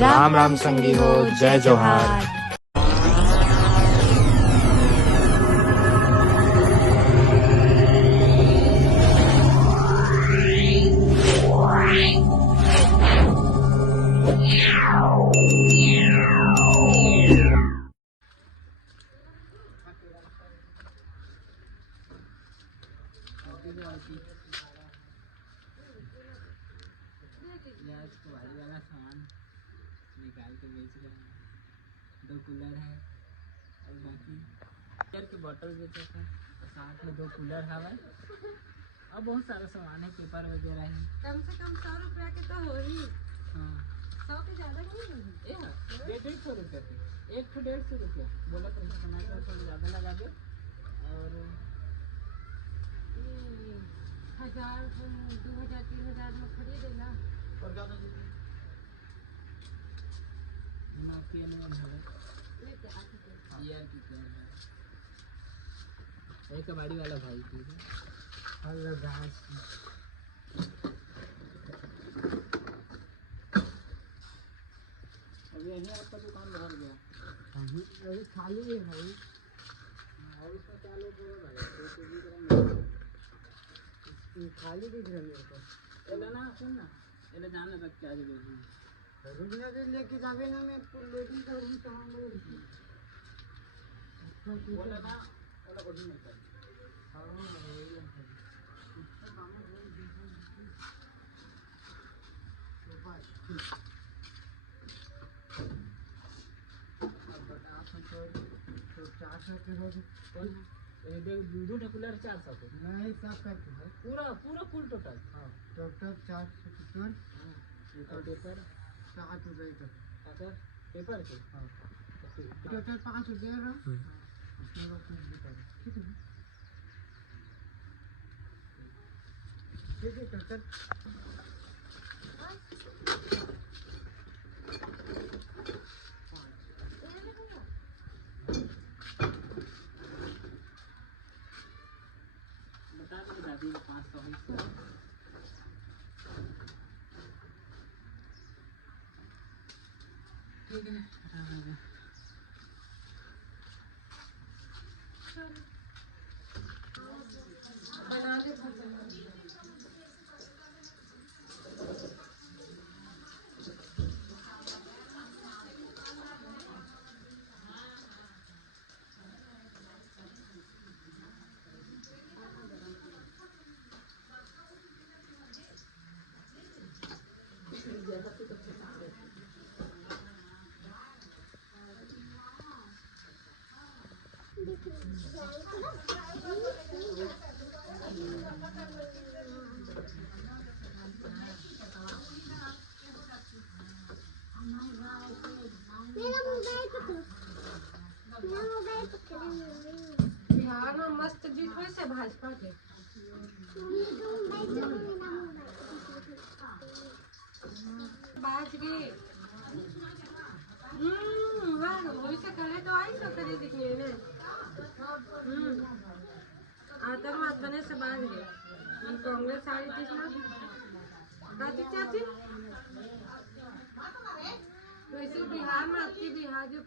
राम राम संगी हो, जय जोहार। भारी वाला सामान निकाल के बेच रहे हैं। 2 कूलर है और बाकी बियर की बोतल बेचे थे और साथ में 2 कूलर हवा और बहुत सारा सामान है, पेपर वगैरह है। कम से कम 100 रुपया के तो हो ही। हाँ 100 के ज़्यादा नहीं होगी। 150 रुपये थे, 150 रुपया बोला तो टमाटर थोड़ा ज़्यादा लगा दे। और 1000 2000 3000 में खरीदेगा और ज़्यादा एक कबाड़ी वाला भाई थी। हेलो गाइस, अभी यहीं आपका दुकान भर गया, अभी खाली है भाई। और इसमें क्या लोग बोल भाई खाली दिख रहा है मेरे को। एला ना सुन ना, एला जान रख के आज रुकना दे लेके जावे ना, मैं लोडिंग करूँ कहाँ बोल बोला ना, ओला बड़ी नहीं कर। हाँ तो 400 के रोज दो कूलर 400 के नहीं सब करके है पूरा कुल टोटल। हाँ टोटल 400 और पेपर 60 रुपये का पेपर के। हाँ टोटल 5 रुपये रहा। ठीक है टोटल बता दी 500 ठीक है। बना के बिहार में मस्त जीत हुई से भाजपा के। बाज गए वैसे करे तो आई तो करे दिखने में। आतंकवाद बने से बाज गए। कांग्रेस आई थी चाची चाची वैसे बिहार में अति बिहार जो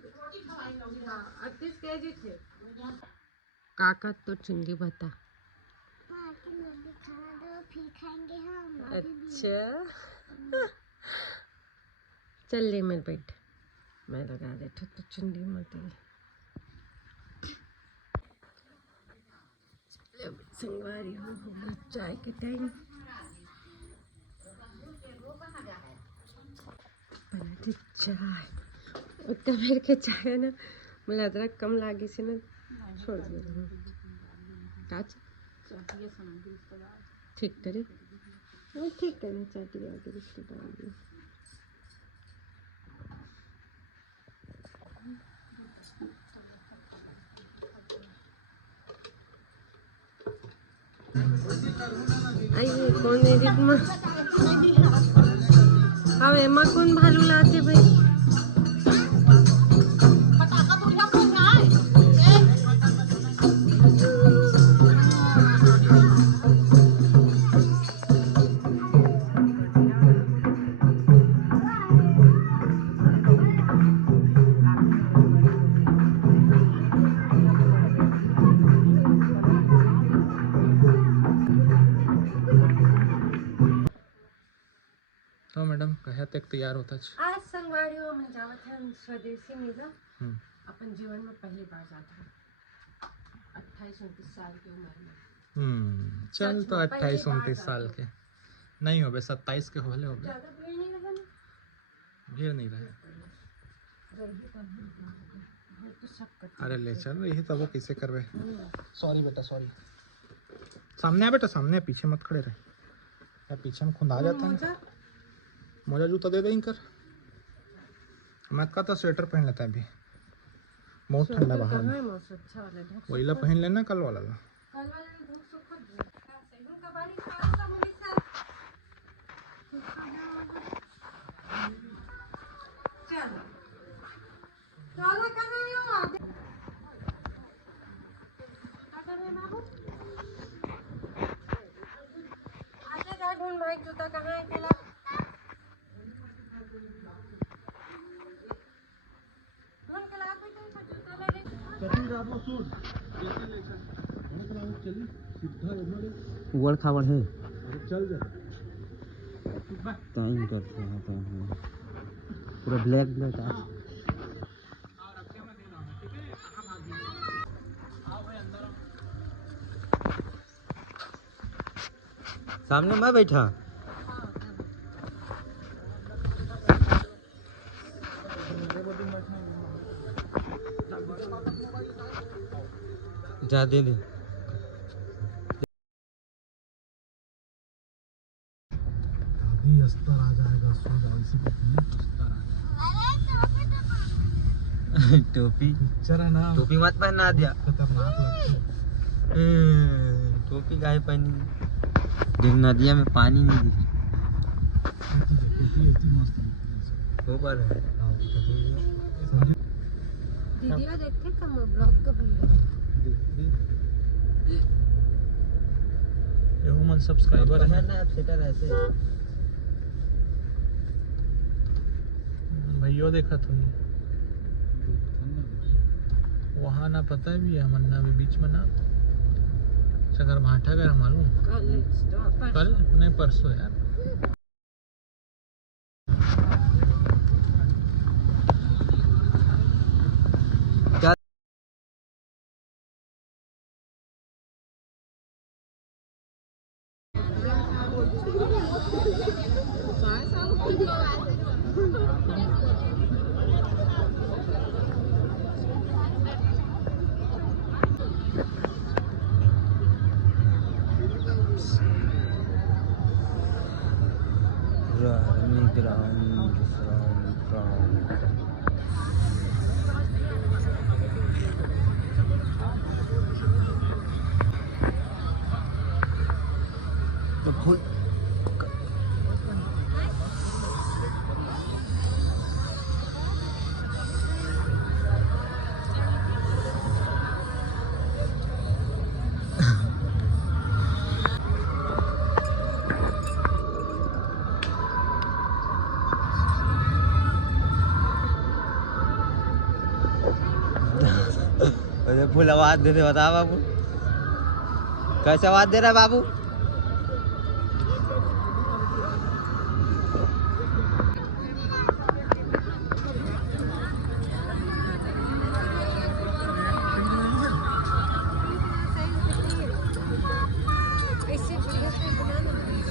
38 केजी थे। काका तो चिंगी बता। अच्छा चल ले मेरे बैठ, मैं लगा देता तो चुंडी मत संगवारी हो चाय के टाइम बनाती चाय उतना मेरे के चाय है ना, मुझे अदरक कम लागी से ना छोड़ दिया। ठीक करे ठीक करे चाटी आगे इसको डाल दिया। आइए कौन एडिट में अब एमा कौन भालू लाते भाई। तैयार होता आज संगवारी हो मन जावत है स्वदेशी मेला अपन जीवन में पहली बार जाते हैं 28-29 साल की उम्र में। चल तो 28-29 साल के नहीं हो बे 27 के होले हो बे ज्यादा भीड़ नहीं रहे ना भीड़ नहीं रहे तो सब अरे ले चल रही तब वो कैसे करबे सॉरी बेटा सॉरी सामने आ बेटा सामने पीछे मत खड़े रहे या पीछे में खुंदा जाता है मोजा जूता दे दे इनकर मैं का तो स्वेटर पहन लेता है अभी बहुत ठंडा बाहर में वही ला पहन लेना कल वाला ला ढूंढ भाई जूता कहाँ है तेरा उबड़ खाबड़ है चल जा टाइम करते हैं पूरा ब्लैक ब्लैक आज सामने मैं बैठा जा दे दे अभी अस्तर आ जाएगा इसी को अस्तर आ जाएगा टोपी पिक्चर है ना टोपी मत पहना दिया खतरनाक लगती है टोपी काहे पहनी दिन नदिया में पानी नहीं दिख इतनी मस्त ऊपर है दीदिया देखते कम ब्लॉग का भैया ह्यूमन सब्सक्राइबर है ना सेटर ऐसे भैया देखा तो वहाँ ना पता है भी है मन्ना भी बीच में ना चकर भाटा गया मालूम कल नहीं परसों यार तो फुल फुल आवाज दे बता बाबू कैसे आवाज दे रहा है बाबू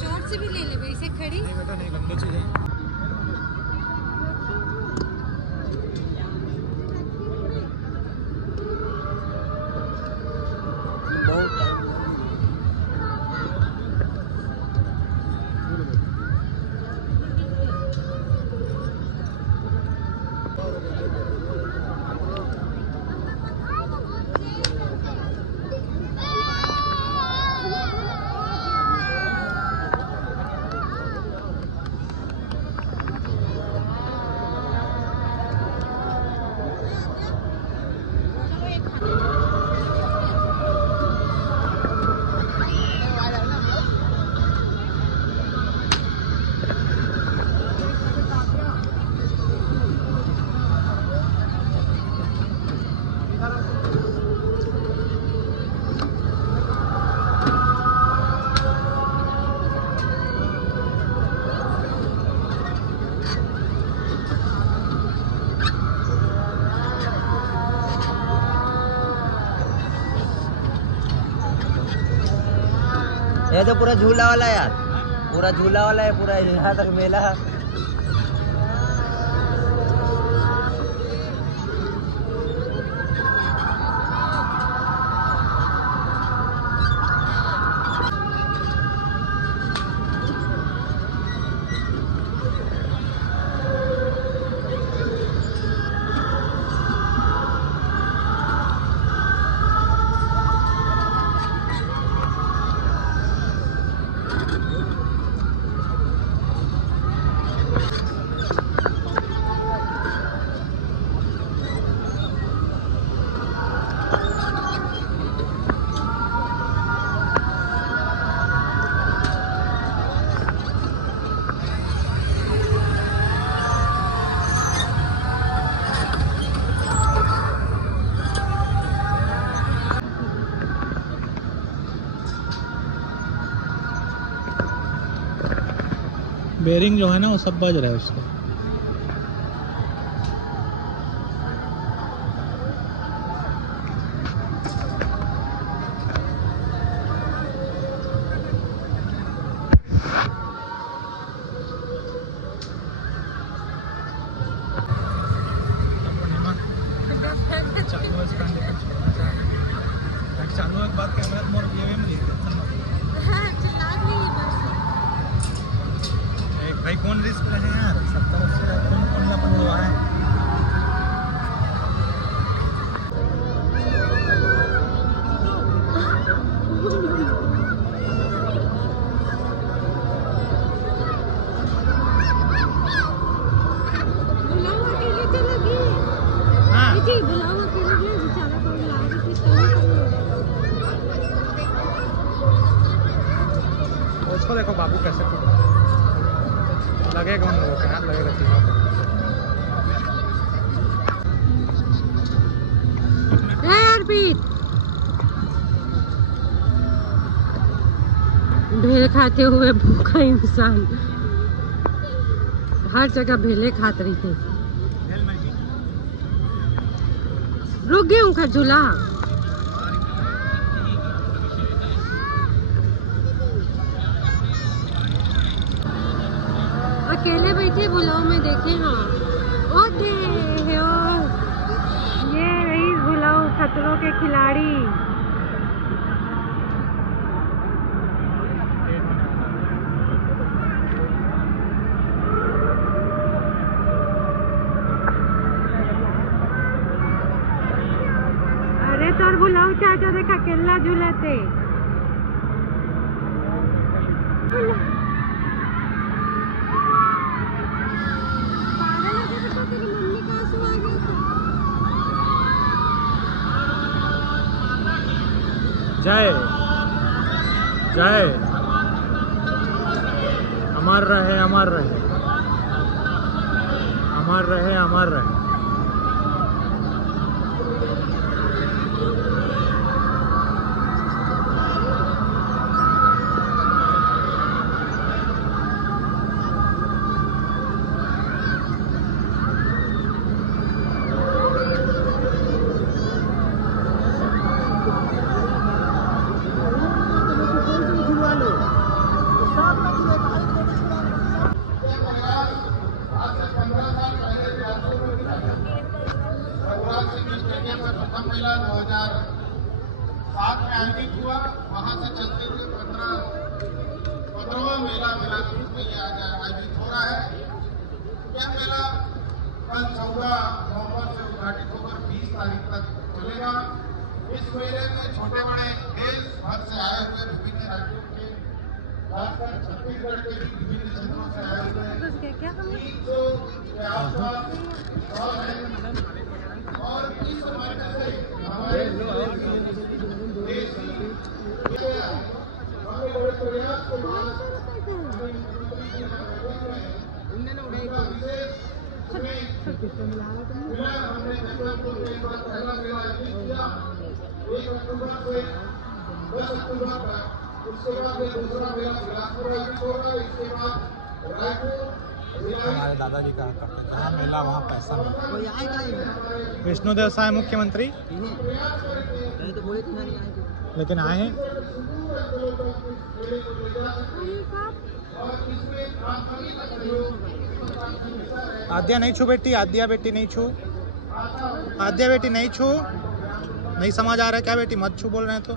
शॉर्ट से भी ले ले वैसे खड़ी नहीं बेटा नहीं गंदे चीजें ये तो पूरा झूला वाला यार, पूरा झूला वाला है, पूरा यहाँ तक मेला है। बेरिंग जो है ना वो सब बज रहा है उसका। चालू एक बात कैमऱ्यात मोर भाई कौन रिस्क रहे यार, 70-80 कौन अपन उड़वा रहे हैं। उसको देखो बाबू कैसे लगेगा, उन लोगों के हाथ लगेगा तीनों को। भेल खाते हुए भूखा इंसान, हर जगह भेले खात रही थे। रुक गए उनका झूला। अकेले बैठे बुलाओ में देखे हाँ, ओ दे ये रही बुलाओ खतरों के खिलाड़ी। अरे तोर बुलाओ चाचा देखा केला झूलते। जय जय, अमर रहे अमर रहे अमर रहे अमर रहे। मेला 2007 में आयोजित हुआ, वहां से चलते हुए 15वां मेला बिलासपुर में आयोजित हो रहा है। यह मेला कल 14 नवंबर से उद्घाटित होकर 20 तारीख तक चलेगा। इस मेले में छोटे बड़े देश भर से आए हुए विभिन्न राज्यों के, खासकर छत्तीसगढ़ के विभिन्न क्षेत्रों से आए हुए 300 के आसपास और इस वर्ग से हमारे बड़े प्रयास के बाद हमने जबलपुर में एक बार पहला मेला आयोजित किया 1 अक्टूबर से 10 अक्टूबर तक। उसके बाद दूसरा मेला बिलासपुर आयोजित होगा। इसके बाद रायपुर। हमारे दादाजी कहा करते थे जहाँ मेला वहाँ पैसा मिलता। विष्णुदेव साय मुख्यमंत्री लेकिन आए हैं। स्थलों तक इस मेले को ले जा सके और इसमें आप सभी का सहयोग इस प्रकार से मिलता रहे। आद्या नहीं छू बेटी, आद्या बेटी नहीं छू, आद्या बेटी नहीं छू। नहीं समझ आ रहा है क्या बेटी, मत छू बोल रहे हैं तो।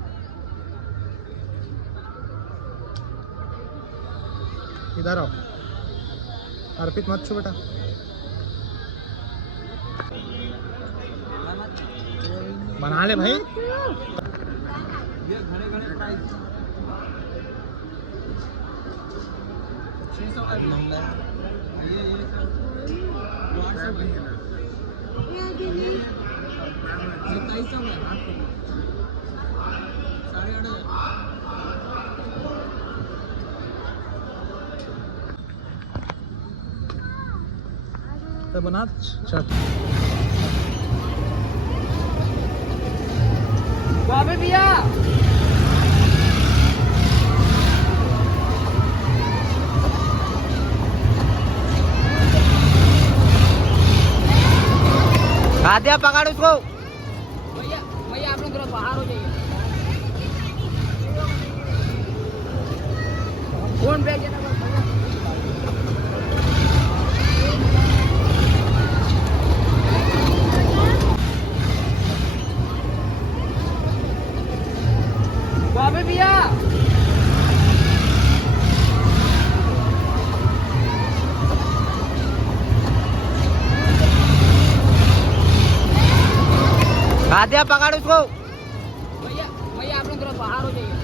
इधर आओ, अर्पित मत छू बेटा। बना ले भाई। तो बना चल। भैया आद्या पकड़ उसको। भैया भैया आप लोग थोड़ा बाहर हो जाइए। फोन पे भैया भैया आद्या पकड़ उसको। भैया भैया आप लोग थोड़ा बाहर हो जाइए।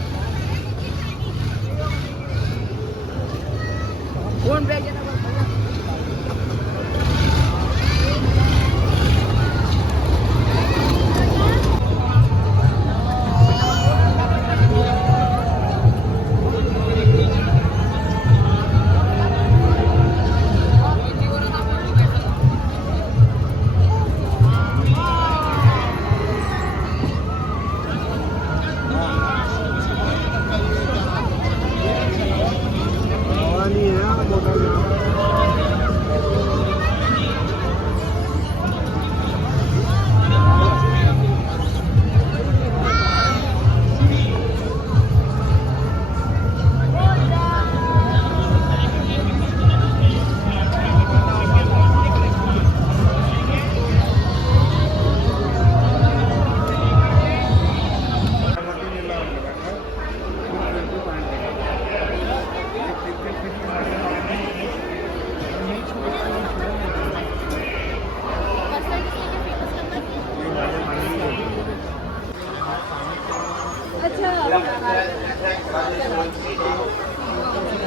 फोन पे भैया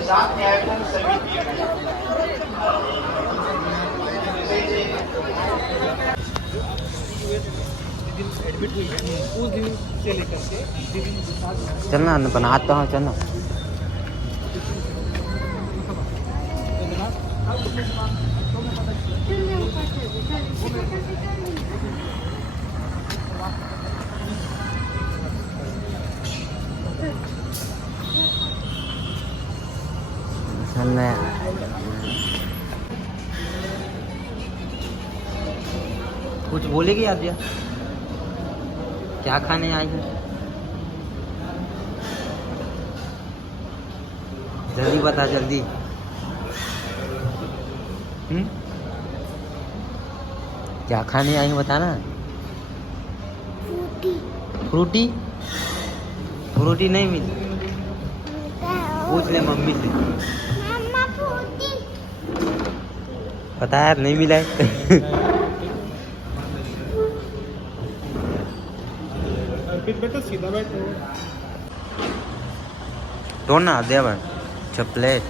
साथ में आयोजन समिति एडमिट हुई है उस दिन से लेकर के चलना बनाता हूँ चलना। कुछ बोलेगी आद्या? क्या खाने आई है? जल्दी बता जल्दी। क्या खाने आई है बताना। फ्रूटी फ्रूटी नहीं मिली, पूछ ले मम्मी से। पता है नहीं मिला है। बेटा सीधा बैठो। तोड़ना दे बन चॉकलेट।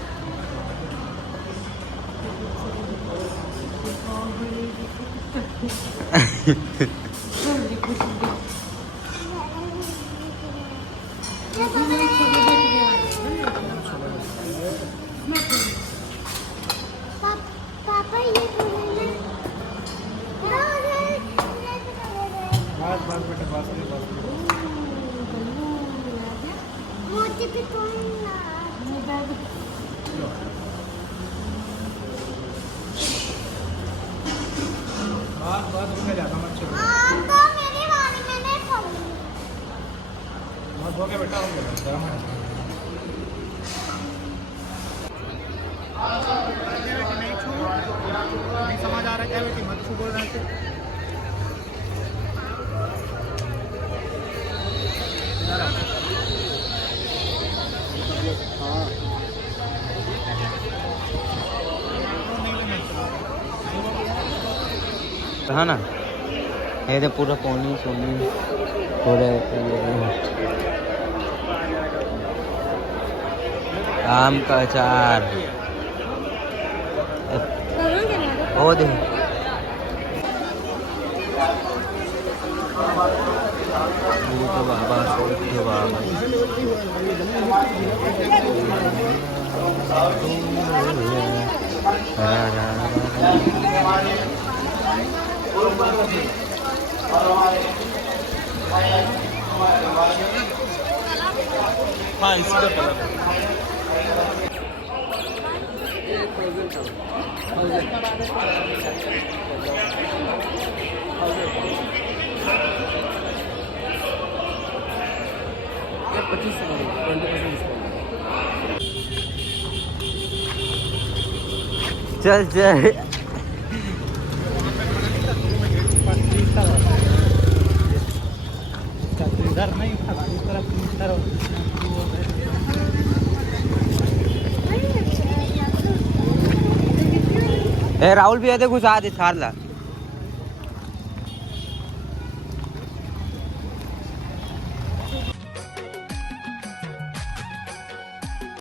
पापा ये बस बेटा बस मोती पे बस रुक जा मत चलो। तो मेरी वाली मैंने मत हो गया बेटा, हो गया, गरम है। नहीं छू, नहीं समझ आ रहा क्या बेटी, मत छू बोल रहे थे। हाँ ना, ये तो पूरा पानी सोनी हो रहा है। आम का अचार ओ दे तो बाबा तो बाबा हाँ इसका कलर चल चल इधर नहीं था, इस तरफ इधर ए राहुल भी आते कुछ आते थार ला